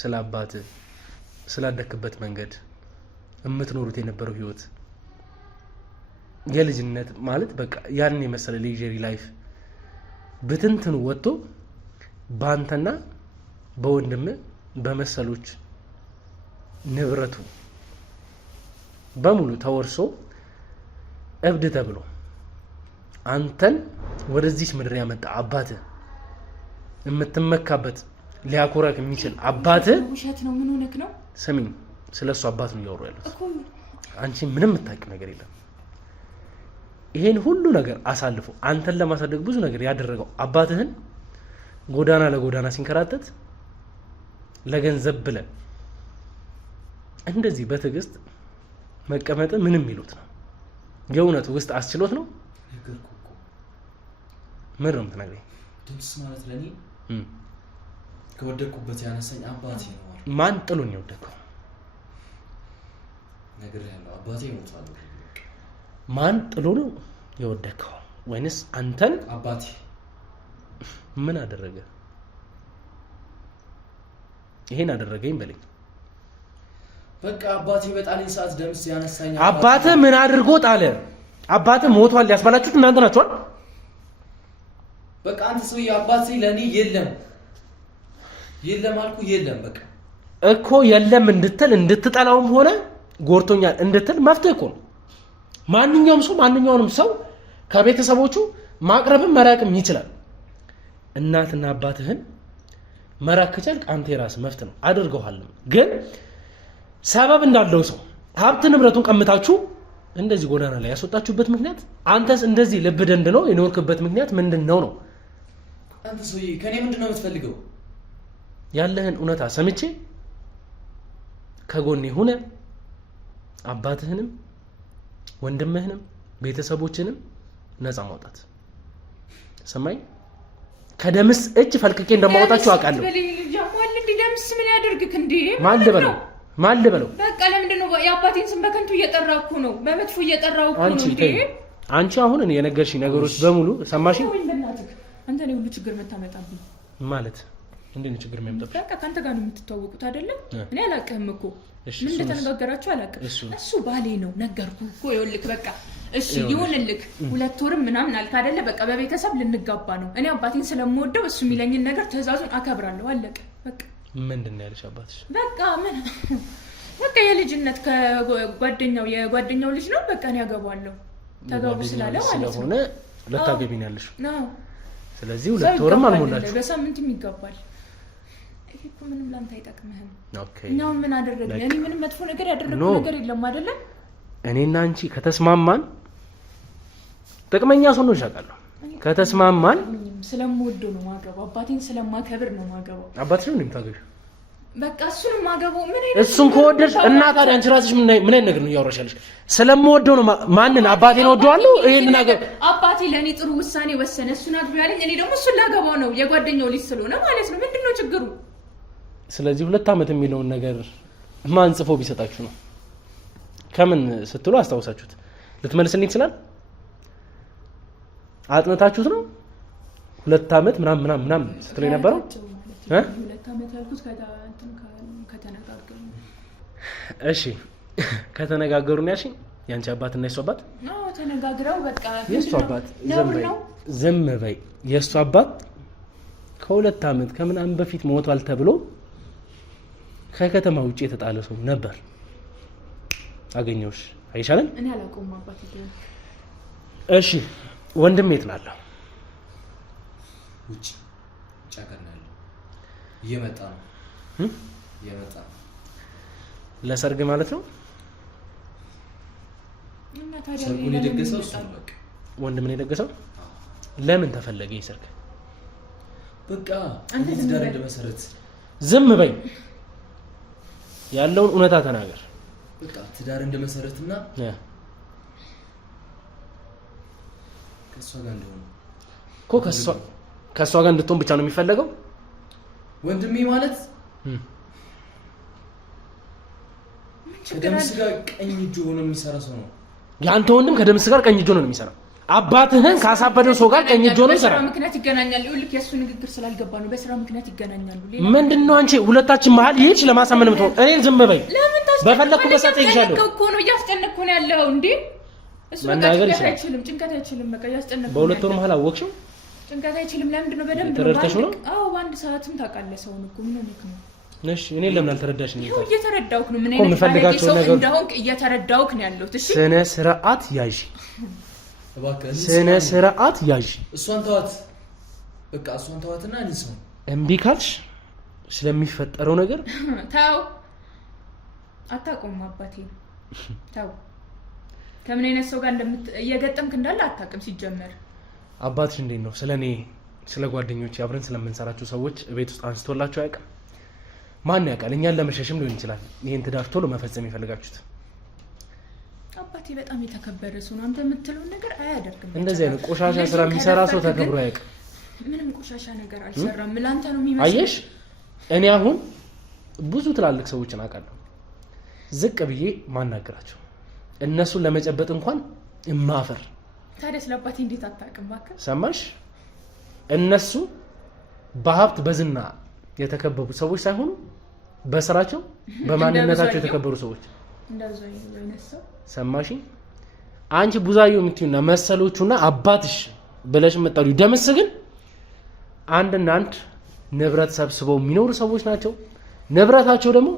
ስለ አባት፣ ስላደክበት መንገድ የምትኖሩት የነበረው ህይወት የልጅነት ማለት በቃ ያን የመሰለ ሌጀሪ ላይፍ ብትንትኑ ወጥቶ ባንተና በወንድም በመሰሎች ንብረቱ በሙሉ ተወርሶ እብድ ተብሎ አንተን ወደዚህ ምድር ያመጣ አባት የምትመካበት ሊያኮራክ የሚችል አባት ውሸት ነው። ምን ሆነክ ነው? ስሚኝ፣ ስለሱ አባት ነው እያወሩ ያሉት። አንቺ ምንም የምታውቂው ነገር የለም። ይሄን ሁሉ ነገር አሳልፎ አንተን ለማሳደግ ብዙ ነገር ያደረገው አባትህን ጎዳና ለጎዳና ሲንከራተት ለገንዘብ ብለህ እንደዚህ በትዕግስት መቀመጥ ምንም ይሉት ነው? የእውነት ውስጥ አስችሎት ነው? ምን ነው የምትነግረኝ? ድምፅ ማለት ለኔ ከወደቅኩበት ያነሳኝ አባቴ ነው። ማን ጥሎኝ የወደቀው? ነገር ያለው አባቴ ሞቷል። ማን ጥሎ ነው የወደቀው? ወይንስ አንተን? አባቴ ምን አደረገ? ይሄን አደረገኝ በለኝ። በቃ አባቴ በጣለኝ ሰዓት ደምስ ያነሳኝ። አባቴ ምን አድርጎ ጣለ? አባቴ ሞቷል ያስባላችሁት እናንተ ናችሁ። በቃ አንተ ሰውዬ አባቴ ለኔ የለም አልኩ። የለም በቃ እኮ የለም እንድትጠላውም ሆነ ጎርቶኛል እንድትል መፍትሄ እኮ ነው። ማንኛውንም ሰው ከቤተሰቦቹ ማቅረብም መራቅም ይችላል። እናትና አባትህን መራቅ ከቻልክ አንተ የራስህ መፍትሄ ነው አድርገዋለሁ። ግን ሰበብ እንዳለው ሰው ሀብት ንብረቱን ቀምታችሁ እንደዚህ ጎዳና ላይ ያስወጣችሁበት ምክንያት አንተስ እንደዚህ ልብ ደንድ ነው የኖርክበት ምክንያት ምንድን ነው? አንተ ሰውዬ ከኔ ምንድን ነው የምትፈልገው? ያለህን እውነታ ሰምቼ ከጎኔ ሆነ አባትህንም ወንድምህንም ቤተሰቦችንም ነፃ ማውጣት። ሰማይ ከደምስ እጅ ፈልቅቄ እንደማውጣችሁ አውቃለሁ። ደምስ ምን ያደርግክ እንዴ? ማን ልበለው? በቃ ለምንድን ነው የአባቴን ስም በከንቱ እየጠራኩ ነው? በመጥፎ እየጠራው እኮ ነው እንዴ? አንቺ አሁን እኔ የነገርሽኝ ነገሮች በሙሉ ሰማሽኝ? ወይ በእናትህ አንተ ነው ሁሉ ችግር መታመጣብኝ ማለት እንዴት ነው ችግር የሚያመጣው? በቃ ካንተ ጋር ነው የምትተዋወቁት አይደለ? እኔ አላውቅህም እኮ ምን እንደተነጋገራችሁ አላውቅም። እሱ ባሌ ነው ነገርኩህ እኮ። ይኸውልህ በቃ እሺ ይሁንልህ 2 ወርም ምናምን አልክ አይደለ? በቃ በቤተሰብ ልንጋባ ነው። እኔ አባቴን ስለምወደው እሱ የሚለኝን ነገር ትዕዛዙን አከብራለሁ። አለቀ በቃ። ምንድን ነው ያለሽ አባትሽ? በቃ የልጅነት የጓደኛው ልጅ ነው። በቃ እኔ ያገባዋለሁ ተጋቡ ስላለ ማለት ነው። ልታገቢ ነው ያለሽው? ስለዚህ 2 ወርም አልሞላችሁ። በሳምንትም ይጋባል። ይሄ እኮ ምንም ላንተ አይጠቅምህም። እኛው ምን አደረግን? እኔ ምንም መጥፎ ነገር ያደረግኩት ነገር የለም አይደለ? እኔና አንቺ ከተስማማን ጥቅመኛ ሰው ነው ሻቃለሁ። ከተስማማን ስለምወደው ነው ማገባው። አባቴን ስለማከብር ነው ማገባው። አባትሽ ነው የምታገቢው? በቃ እሱን ማገባው። ምን አይነት እሱን ከወደድሽ እና ታዲያ አንቺ ራስሽ ምን አይነት ነገር ነው እያወራሻለሽ? ስለምወደው ነው። ማንን? አባቴን ወደዋለሁ። ይሄንን አባቴ ለኔ ጥሩ ውሳኔ ወሰነ። እሱን አግቢ ያለኝ፣ እኔ ደግሞ እሱን ላገባው ነው። የጓደኛው ልጅ ስለሆነ ማለት ነው። ምንድነው ችግሩ? ስለዚህ 2 ዓመት የሚለውን ነገር ማን ጽፎ ቢሰጣችሁ ነው? ከምን ስትሉ አስታውሳችሁት? ልትመልስልኝ ይችላል? አጥነታችሁት ነው 2 ዓመት ምናምን ስትሉ የነበረው? 2 ዓመት ያልኩት ከተነጋገሩ። እሺ ከተነጋገሩ ነው ያልሽኝ? ያንቺ አባት እና የሱ አባት? አዎ ተነጋግረው በቃ የሱ አባት ዝም በይ። የሱ አባት ከ2 ዓመት ከምናምን በፊት ሞቷል ተብሎ ከከተማ ውጪ የተጣለ ሰው ነበር። አገኘውሽ አይሻልም? እኔ አላውቀውም አባቴ። እሺ ወንድም የት ነው ያለው? ውጪ ጫገናል። እየመጣ ነው። ለሰርግ ማለት ነው? እና ታዲያ ሰርጉን የደገሰው እሱ ነው። በቃ ወንድም ነው የደገሰው? ለምን ተፈለገ ይሰርግ? በቃ እንዴት ዳር እንደመሰረት። ዝም በይ። ያለውን እውነታ ተናገር። በቃ ትዳር እንደመሰረትና ከሷ ጋር እንደሆነ እኮ ከሷ ጋር እንድትሆን ብቻ ነው የሚፈለገው። ወንድሜ ማለት ከደምስ ጋር ቀኝ እጁ ሆኖ የሚሰራ ሰው ነው። ያንተ ወንድም ከደምስ ጋር ቀኝ እጁ ሆኖ የሚሰራ አባትህን ካሳበደው ሰው ጋር ቀኝ እጁ ሆኖ ይሰራ። በስራ ምክንያት ይገናኛሉ። ይልክ የሱ ንግግር ስላልገባ ነው። በስራ ምክንያት ይገናኛሉ። ምንድነው አንቺ ሁለታችን መሀል ይሄች ለማሳመን የምትሆን? እኔን ዝም በይ። በፈለኩ በሰጠ ይሻለው እኮ ነው። እያስጨነቅኩ ነው ያለው እንዴ? እሱ መናገር ይችላል። ጭንቀት አይችልም። በቃ እያስጨነቅኩ። በ2 ወር መሀል አወቅሽው? ጭንቀት አይችልም። ለምንድን ነው? በደንብ ተረድተሽ ነው? አዎ በአንድ ሰዓትም ታውቃለህ ሰውን እኮ ምን ሆነክ ነው? እሺ እኔ ለምን አልተረዳሽኝ? ይሄው እየተረዳውክ ነው። ምን አይነት ባለጌ ሰው እንደሆንክ እየተረዳውክ ነው ያለሁት። እሺ ስነ ስርዓት ያዥ። እባክህ ስነ ስርዓት ያዥ። እሷን ተዋት። በቃ እሷን ተዋትና እንስማ። እምቢ ካልሽ ስለሚፈጠረው ነገር ታው አታውቅም አባቴ። ታው ከምን አይነት ሰው ጋር እየገጠምክ እንዳለ አታውቅም ሲጀመር። አባትሽ እንዴት ነው ስለኔ ስለ ጓደኞቼ አብረን ስለምንሰራቸው ሰዎች ቤት ውስጥ አንስቶላችሁ አያውቅም? ማን ያውቃል? እኛን ለመሸሽም ሊሆን ይችላል ይሄን ትዳር ቶሎ መፈጸም የፈለጋችሁት። አባቴ በጣም የተከበረ ሰው ነው። አንተ የምትለው ነገር አያደርግም። እንደዚህ አይነት ቆሻሻ ስራ የሚሰራ ሰው ተከብሮ አያውቅም። ምንም ቆሻሻ ነገር አልሰራም። ላንተ ነው የሚመስለው። አየሽ እኔ አሁን ብዙ ትላልቅ ሰዎችን አውቃለሁ ዝቅ ብዬ ማናገራቸው እነሱን ለመጨበጥ እንኳን እማፈር። ታዲያ ስለ አባቴ እንዴት አታውቅም? እባክህ ሰማሽ? እነሱ በሀብት በዝና የተከበቡ ሰዎች ሳይሆኑ በስራቸው በማንነታቸው የተከበሩ ሰዎች። ሰማሽ? አንቺ ቡዛዮ የምትዩና መሰሎቹና አባትሽ ብለሽ የምትጠሪው ደምስ ግን አንድና አንድ ንብረት ሰብስበው የሚኖሩ ሰዎች ናቸው። ንብረታቸው ደግሞ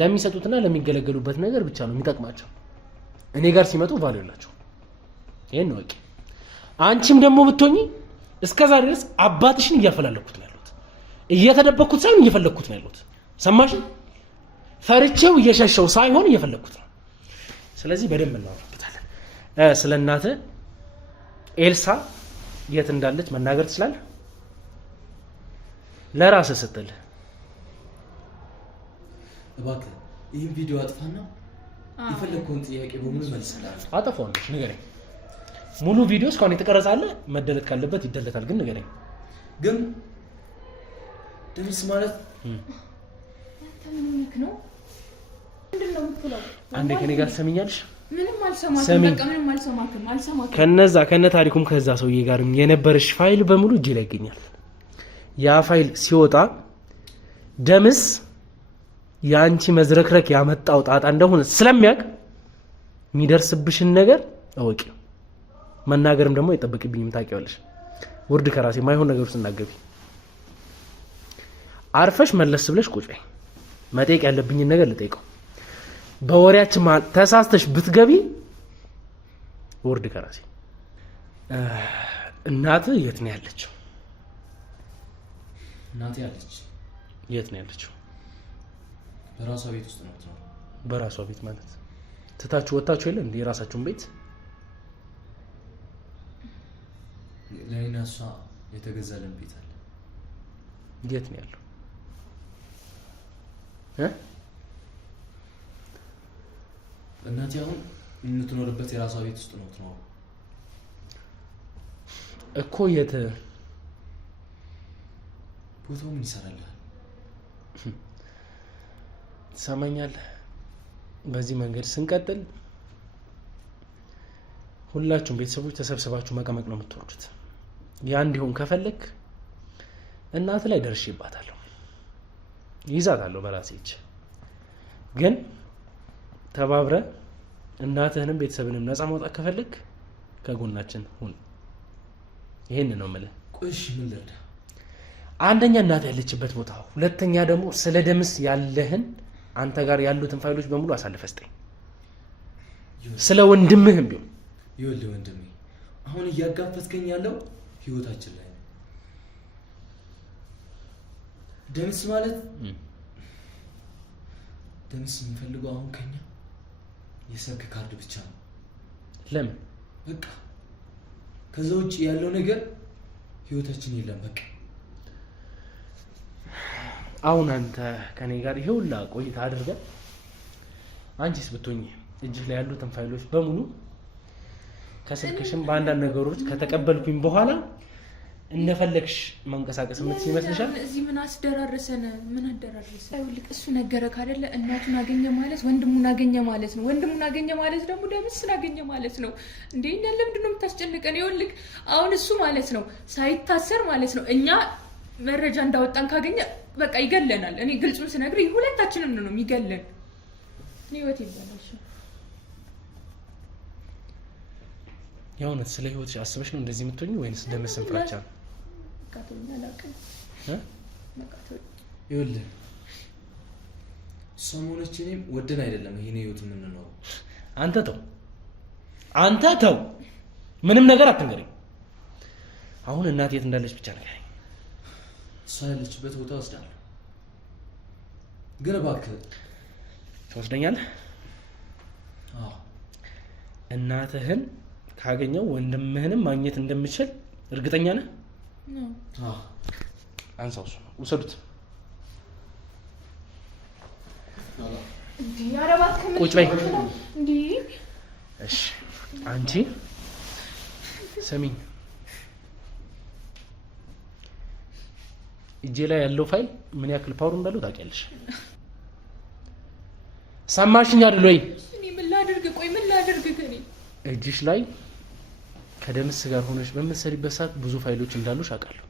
ለሚሰጡትና ለሚገለገሉበት ነገር ብቻ ነው የሚጠቅማቸው። እኔ ጋር ሲመጡ ቫልዩ አላቸው። ይሄን ነው። አንቺም ደግሞ ብትሆኚ እስከዛሬ ድረስ አባትሽን እያፈላለኩት ነው ያሉት። እየተደበኩት ሳይሆን እየፈለኩት ነው ያሉት። ሰማሽ? ፈርቼው እየሸሸው ሳይሆን እየፈለኩት ነው። ስለዚህ በደንብ እናወራበታለን። ስለ እናትህ ኤልሳ የት እንዳለች መናገር ትችላለህ? ለራስህ ስትል እባክህ ይህን ቪዲዮ አጥፋና የፈለግከውን ጥያቄ በሙሉ መልስልሃል። አጠፋዋለሁ። ንገረኝ። ሙሉ ቪዲዮ እስካሁን የተቀረጸ አለ። መደለት ካለበት ይደለታል። ግን ንገረኝ። ግን ደምስ ማለት ነው ምንድነው የምትለው? አንዴ ከኔ ጋር ትሰሚኛለሽ? ምንም አልሰማክም። በቃ ምንም አልሰማክም። ከነ ታሪኩም ከዛ ሰውዬ ጋርም የነበረሽ ፋይል በሙሉ እጄ ላይ ይገኛል። ያ ፋይል ሲወጣ ደምስ ያንቺ መዝረክረክ ያመጣው ጣጣ እንደሆነ ስለሚያውቅ የሚደርስብሽን ነገር አወቂ። መናገርም ደግሞ አይጠበቅብኝም ታውቂዋለሽ። ውርድ ከራሴ ማይሆን ነገር ውስጥ እናገቢ። አርፈሽ መለስ ብለሽ ቁጭ በይ። መጠየቅ ያለብኝን ነገር ልጠይቀው። በወሬያችን መሀል ተሳስተሽ ብትገቢ ውርድ ከራሴ። እናትህ የት ነው ያለችው? እናቴ አለች። የት ነው ያለችው? በራሷ ቤት ውስጥ ነው። በራሷ ቤት ማለት ትታችሁ ወጣችሁ የለ እንዴ? የራሳችሁን ቤት ለኔና እሷ የተገዛልን ቤት አለ። የት ነው ያለው? እናቴ አሁን የምትኖርበት የራሷ ቤት ውስጥ ነው እኮ። የት ቦታው ምን ይሰራልሃል? ትሰማኛለህ? በዚህ መንገድ ስንቀጥል ሁላችሁም ቤተሰቦች ተሰብስባችሁ መቀመቅ ነው የምትወርዱት። ያ እንዲሆን ከፈለክ እናት ላይ ደርሼባታለሁ፣ ይዛታለሁ በራሴ እጅ። ግን ተባብረ እናትህንም ቤተሰብንም ነፃ ማውጣት ከፈለክ ከጎናችን ሁን። ይሄን ነው የምልህ። ቆይሽ ምን ልርዳ? አንደኛ እናት ያለችበት ቦታ፣ ሁለተኛ ደግሞ ስለ ደምስ ያለህን አንተ ጋር ያሉትን ፋይሎች በሙሉ አሳልፈህ ስጠኝ። ስለ ወንድምህም ቢሆን ይኸውልህ ወንድሜ፣ አሁን እያጋፈጥከኝ ያለው ህይወታችን ላይ ነው። ደምስ ማለት ደምስ የሚፈልገው አሁን ከኛ የሰርግ ካርድ ብቻ ነው። ለምን? በቃ ከዛ ውጭ ያለው ነገር ህይወታችን የለም። በቃ አሁን አንተ ከኔ ጋር ይሄውላ ቆይታ አድርገን አንቺስ ብትሆኚ እጅህ ላይ ያሉትን ፋይሎች በሙሉ ከስልክሽም በአንዳንድ ነገሮች ከተቀበልኩኝ በኋላ እንደፈለግሽ መንቀሳቀስ የምትችይ ይመስልሻል? እዚህ ምን አስደራረሰን? ምን አደራረሰ? ይኸውልህ እሱ ነገረክ አይደለ? እናቱን አገኘ ማለት ወንድሙን አገኘ ማለት ነው። ወንድሙን አገኘ ማለት ደግሞ ደምስን አገኘ ማለት ነው። እንዴ እኛ ለምንድን ነው የምታስጨንቀን? ይኸውልህ አሁን እሱ ማለት ነው ሳይታሰር ማለት ነው እኛ መረጃ እንዳወጣን ካገኘ በቃ ይገለናል። እኔ ግልጹን ስነግርህ ሁለታችንም ነው የሚገለን። እኔ ህይወት ይበላሽ። የእውነት ስለ ህይወትሽ አስበሽ ነው እንደዚህ የምትሆኚ ወይንስ ደምስን ፍራቻ ነው? ይኸውልህ ሰሞኑን እኔም ወደን አይደለም ይሄን ህይወት የምንኖረው። አንተ ተው ምንም ነገር አትንገረኝ። አሁን እናት የት እንዳለች ብቻ ንገረኝ። እሷ ያለችበት ቦታ ወስዳለሁ። ግን እባክህ ትወስደኛለህ? አዎ። እናትህን ካገኘው ወንድምህንም ማግኘት እንደምችል እርግጠኛ ነህ? አዎ። አንሳው፣ እሱ ውሰዱት። ቁጭ በይ። እሺ አንቺ ስሚኝ፣ እጄ ላይ ያለው ፋይል ምን ያክል ፓወር እንዳለው ታውቂያለሽ? ሰማሽኝ አይደል ወይ? እኔ ምን ላድርግ? ቆይ ምን ላድርግ? ከኔ እጅሽ ላይ ከደምስ ጋር ሆነሽ በምትሰሪበት ሰዓት ብዙ ፋይሎች እንዳሉሽ አውቃለሁ።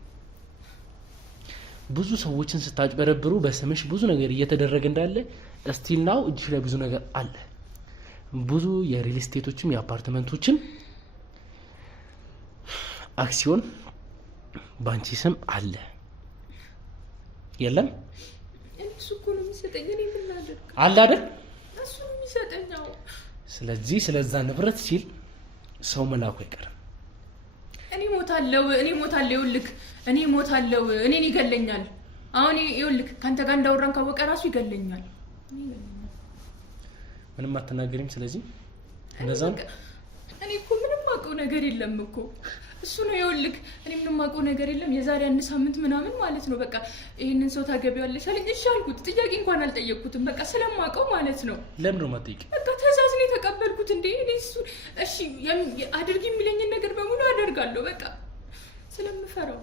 ብዙ ሰዎችን ስታጭበረብሩ በስምሽ ብዙ ነገር እየተደረገ እንዳለ እስቲል ናው እጅሽ ላይ ብዙ ነገር አለ። ብዙ የሪል ስቴቶችም የአፓርትመንቶችም አክሲዮን ባንቺ ስም አለ። የለም እሱ እኮ ነው የሚሰጠኝ። እኔ ምን ላድርግ? አለ አይደል? እሱ ነው የሚሰጠኝ። ስለዚህ ስለዛ ንብረት ሲል ሰው መላኩ አይቀርም። እኔ ሞታለሁ። ይኸውልህ እኔ ሞታለሁ። እኔን ይገለኛል። አሁን ይኸውልህ ካንተ ጋር እንዳወራን ካወቀ ራሱ ይገለኛል። ምንም አትናገሪም። ስለዚህ እንደዛ ነው። እኔ እኮ ምንም አውቀው ነገር የለም እኮ እሱ ነው። ይኸውልህ እኔ ምንም አውቀው ነገር የለም። የዛሬ 1 ሳምንት ምናምን ማለት ነው በቃ ይሄንን ሰው ታገቢዋለሽ አለኝ። እሺ አልኩት። ጥያቄ እንኳን አልጠየቅኩትም። በቃ ስለማውቀው ማለት ነው። ለምን ነው የማትጠይቂው? በቃ ትዕዛዝ ነው የተቀበልኩት። እንዴ እኔ እሱ እሺ አድርጊ የሚለኝን ነገር በሙሉ አደርጋለሁ። በቃ ስለምፈራው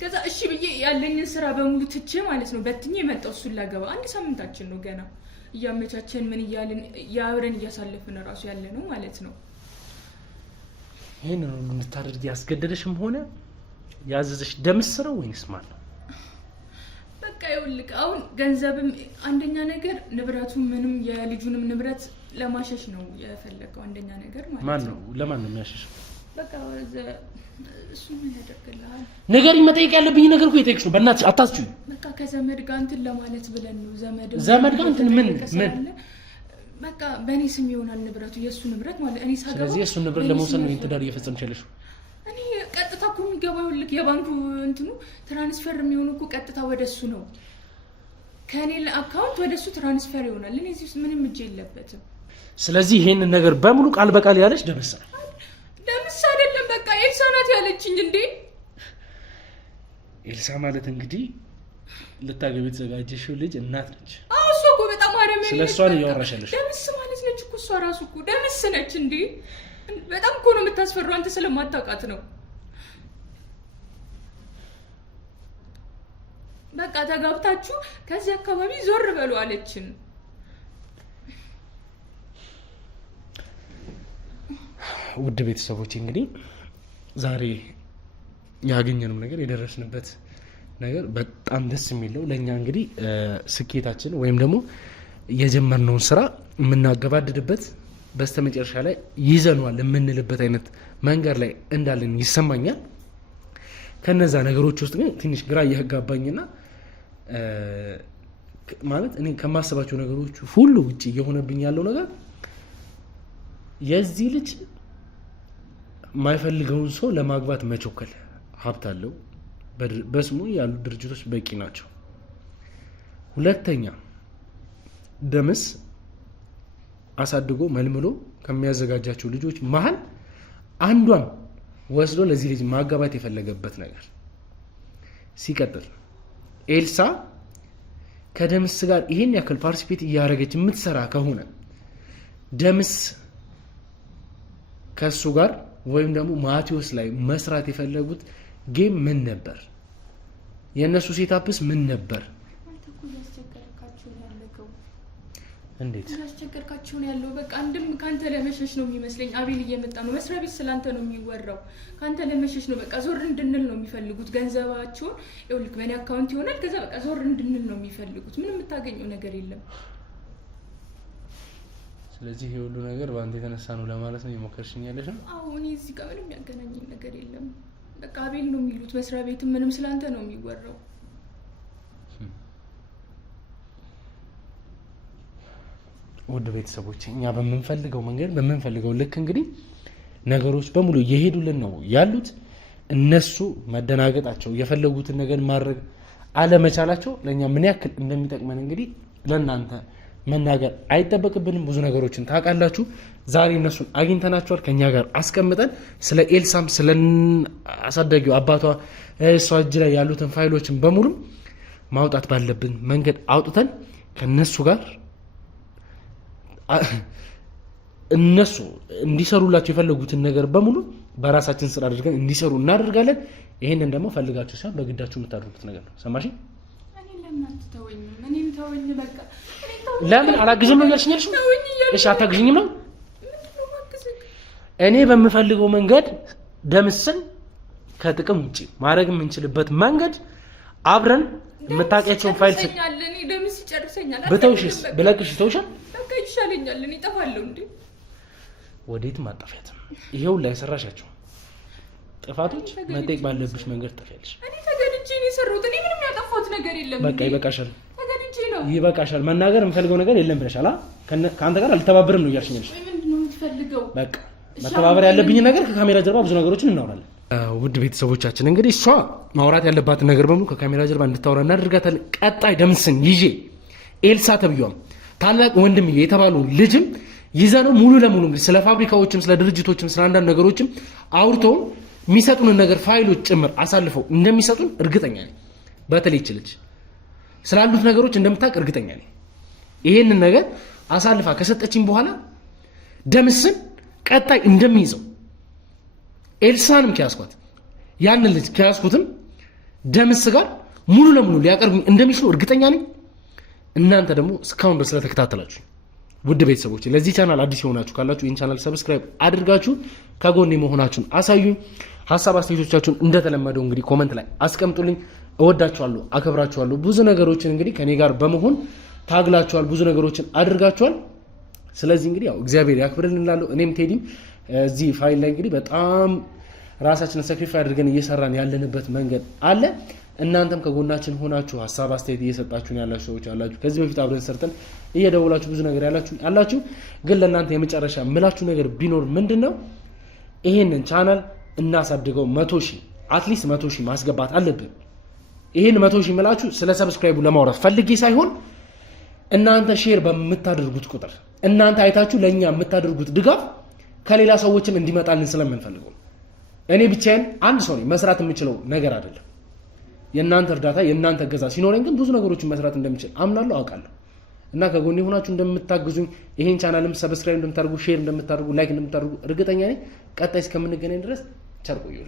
ከዛ እሺ ብዬ ያለኝን ስራ በሙሉ ትቼ ማለት ነው በትኜ የመጣው እሱን ላገባ 1 ሳምንታችን ነው ገና እያመቻቸን ምን እያልን ያብረን እያሳለፍን እራሱ ያለ ነው ማለት ነው። ይሄን ነው እንድታደርጊ ያስገደደሽም ሆነ ያዘዘሽ ደምስ ነው ወይስ ማን ነው? በቃ ይኸውልህ አሁን ገንዘብም አንደኛ ነገር ንብረቱን ምንም የልጁንም ንብረት ለማሸሽ ነው የፈለገው አንደኛ ነገር ማለት ነው። ማን ነው ለማን ነው የሚያሸሽ? በቃ እሱ ምን ያደርግልሃል? ነገር መጠየቅ ያለብኝ ነገር እኮ የጠየቅሽ ነው። በእናትሽ አታስችይ። በቃ ከዘመድ ጋር እንትን ለማለት ብለን ነው። ዘመድ ጋር እንትን ምን በቃ በእኔ ስም ይሆናል ንብረቱ የእሱ ንብረት ማለት እኔ ሳገባ። ስለዚህ የእሱን ንብረት ለመውሰድ ነው ትዳር እየፈጸምሽ ያለሽው? እኔ ቀጥታ እኮ የሚገባው ልክ የባንኩ እንትኑ ትራንስፈር የሚሆኑ እኮ ቀጥታ ወደሱ ነው። ከኔ አካውንት ወደሱ ትራንስፈር ይሆናል። እኔ እዚህ ውስጥ ምንም እጅ የለበትም። ስለዚህ ይሄንን ነገር በሙሉ ቃል በቃል ያለሽ ደምስ አይደለም። በቃ ኤልሳ ናት ያለችኝ። እንዴ ኤልሳ ማለት እንግዲህ ልታገቢ የተዘጋጀሽው ልጅ እናት ነች። እሷ እኮ በጣም አረመኔ። ስለሷ ነው እያወራሽ ያለሽው። ደምስ ማለት ነች እኮ እሷ ራሱ እኮ ደምስ ነች። እንዴ በጣም እኮ ነው የምታስፈራው። አንተ ስለማታውቃት ነው። በቃ ተጋብታችሁ ከዚህ አካባቢ ዞር በሉ አለችን። ውድ ቤተሰቦች እንግዲህ ዛሬ ያገኘነው ነገር የደረስንበት ነገር በጣም ደስ የሚለው ለኛ እንግዲህ ስኬታችን ወይም ደግሞ የጀመርነውን ስራ የምናገባድድበት በስተመጨረሻ ላይ ይዘኗል የምንልበት አይነት መንገድ ላይ እንዳለን ይሰማኛል። ከነዛ ነገሮች ውስጥ ግን ትንሽ ግራ እያጋባኝና ማለት እኔ ከማስባቸው ነገሮች ሁሉ ውጪ እየሆነብኝ ያለው ነገር የዚህ ልጅ የማይፈልገውን ሰው ለማግባት መቸኮል። ሀብት አለው፣ በስሙ ያሉ ድርጅቶች በቂ ናቸው። ሁለተኛ ደምስ አሳድጎ መልምሎ ከሚያዘጋጃቸው ልጆች መሀል አንዷን ወስዶ ለዚህ ልጅ ማጋባት የፈለገበት ነገር። ሲቀጥል ኤልሳ ከደምስ ጋር ይሄን ያክል ፓርቲሲፔት እያደረገች የምትሰራ ከሆነ ደምስ ከሱ ጋር ወይም ደግሞ ማቴዎስ ላይ መስራት የፈለጉት ጌም ምን ነበር? የነሱ ሴታፕስ ምን ነበር? አንተ እኮ ያስቸገርካችሁ ነው ያለው። እንዴት ያስቸገርካችሁ ነው ያለው? በቃ አንድም ካንተ ለመሸሽ ነው የሚመስለኝ። አቤል እየመጣ ነው። መስሪያ ቤት ስላንተ ነው የሚወራው። ካንተ ለመሸሽ ነው። በቃ ዞር እንድንል ነው የሚፈልጉት። ገንዘባቸውን ይኸውልህ በእኔ አካውንት ይሆናል። ከዛ በቃ ዞር እንድንል ነው የሚፈልጉት። ምንም የምታገኘው ነገር የለም። ስለዚህ ይሄ ሁሉ ነገር በአንተ የተነሳ ነው ለማለት ነው የሞከርሽኝ ያለሽ ነው? አዎ እኔ እዚህ ጋር ምንም ያገናኘኝ ነገር የለም። በቃ አቤል ነው የሚሉት። መስሪያ ቤትም ምንም ስላንተ ነው የሚወራው። ውድ ቤተሰቦች እኛ በምንፈልገው መንገድ በምንፈልገው ልክ እንግዲህ ነገሮች በሙሉ እየሄዱልን ነው ያሉት። እነሱ መደናገጣቸው የፈለጉትን ነገር ማድረግ አለመቻላቸው ለእኛ ምን ያክል እንደሚጠቅመን እንግዲህ ለእናንተ መናገር አይጠበቅብንም። ብዙ ነገሮችን ታውቃላችሁ። ዛሬ እነሱን አግኝተናቸዋል ከኛ ጋር አስቀምጠን ስለ ኤልሳም ስለ አሳዳጊው አባቷ እሷ እጅ ላይ ያሉትን ፋይሎችን በሙሉ ማውጣት ባለብን መንገድ አውጥተን ከነሱ ጋር እነሱ እንዲሰሩላቸው የፈለጉትን ነገር በሙሉ በራሳችን ስራ አድርገን እንዲሰሩ እናደርጋለን። ይሄንን ደግሞ ፈልጋችሁ ሳይሆን በግዳችሁ የምታደርጉት ነገር ነው። ሰማሽ? እኔ ለምን አትተወኝም? እኔም ተወኝ በቃ። ለምን አላግዝም ነው ያልሽኝ? እሺ አታግዥኝም ነው? እኔ በምፈልገው መንገድ ደምስን ከጥቅም ውጪ ማድረግ የምንችልበት መንገድ አብረን የምታውቂያቸውን ፋይል ሰኛል። እኔ ደምስ ይጨርሰኛል። በተውሽስ ብለቅሽ ተውሻል። በቃ ይሻለኛል። እኔ እጠፋለሁ እንዴ? ወዴትም አጠፊያትም። ይሄው ላይ ሰራሻቸው ጥፋቶች መጠየቅ ባለብሽ መንገድ ጠፊያለሽ። እኔ ተገድጄ ነው የሰራሁት። እኔ ምንም ያጠፋሁት ነገር የለም። በቃ ይበቃሻል። ተገድጄ ነው። ይበቃሻል። መናገር የምፈልገው ነገር የለም ብለሻል። ከአንተ ጋር አልተባበርም ነው እያልሽኝ ያለሽ። ምንድን ነው የምትፈልገው? በቃ መተባበር ያለብኝ ነገር ከካሜራ ጀርባ ብዙ ነገሮችን እናወራለን። ውድ ቤተሰቦቻችን እንግዲህ እሷ ማውራት ያለባትን ነገር በሙሉ ከካሜራ ጀርባ እንድታወራ እናደርጋታለን። ቀጣይ ደምስን ይዤ ኤልሳ ተብያም ታላቅ ወንድም የተባሉ ልጅም ይዘነው ሙሉ ለሙሉ እንግዲህ ስለ ፋብሪካዎችም ስለ ድርጅቶችም ስለ አንዳንድ ነገሮችም አውርተው የሚሰጡንን ነገር ፋይሎች ጭምር አሳልፈው እንደሚሰጡን እርግጠኛ ነኝ። በተለይ ይችላል ስላሉት ነገሮች እንደምታውቅ እርግጠኛ ነኝ። ይሄንን ነገር አሳልፋ ከሰጠችኝ በኋላ ደምስን ቀጣይ እንደሚይዘው ኤልሳንም ከያዝኳት ያንን ልጅ ከያዝኩትም ደምስ ጋር ሙሉ ለሙሉ ሊያቀርቡኝ እንደሚችሉ እርግጠኛ ነኝ። እናንተ ደግሞ እስካሁን ድረስ ስለተከታተላችሁ ውድ ቤተሰቦች ለዚህ ቻናል አዲስ የሆናችሁ ካላችሁ ይህን ቻናል ሰብስክራይብ አድርጋችሁ ከጎኔ መሆናችሁን አሳዩኝ። ሀሳብ አስተያየቶቻችሁን እንደተለመደው እንግዲህ ኮመንት ላይ አስቀምጡልኝ። እወዳችኋለሁ፣ አከብራችኋለሁ። ብዙ ነገሮችን እንግዲህ ከኔ ጋር በመሆን ታግላችኋል፣ ብዙ ነገሮችን አድርጋችኋል። ስለዚህ እንግዲህ ያው እግዚአብሔር ያክብርልን እላለሁ። እኔም ቴዲም እዚህ ፋይል ላይ እንግዲህ በጣም ራሳችንን ሳክሪፋይ አድርገን እየሰራን ያለንበት መንገድ አለ። እናንተም ከጎናችን ሆናችሁ ሀሳብ አስተያየት እየሰጣችሁን ያላችሁ ሰዎች አላችሁ። ከዚህ በፊት አብረን ሰርተን እየደወላችሁ ብዙ ነገር ያላችሁ ግን ለእናንተ የመጨረሻ ምላችሁ ነገር ቢኖር ምንድነው ይሄንን ቻናል እናሳድገው 100,000 አትሊስት 100,000 ማስገባት አለብን። ይሄን 100,000 ምላችሁ ስለ ሰብስክራይቡ ለማውራት ፈልጌ ሳይሆን እናንተ ሼር በምታደርጉት ቁጥር እናንተ አይታችሁ ለኛ የምታደርጉት ድጋፍ ከሌላ ሰዎችም እንዲመጣልን ስለምንፈልገው እኔ ብቻዬን አንድ ሰው ነኝ መስራት የምችለው ነገር አይደለም። የእናንተ እርዳታ የእናንተ እገዛ ሲኖረኝ ግን ብዙ ነገሮችን መስራት እንደምችል አምናለሁ፣ አውቃለሁ። እና ከጎኔ ሆናችሁ እንደምታግዙኝ ይሄን ቻናልም ሰብስክራይብ እንደምታደርጉ ሼር እንደምታደርጉ ላይክ እንደምታደርጉ እርግጠኛ ነኝ። ቀጣይ እስከምንገናኝ ድረስ ቸር ቆዩ።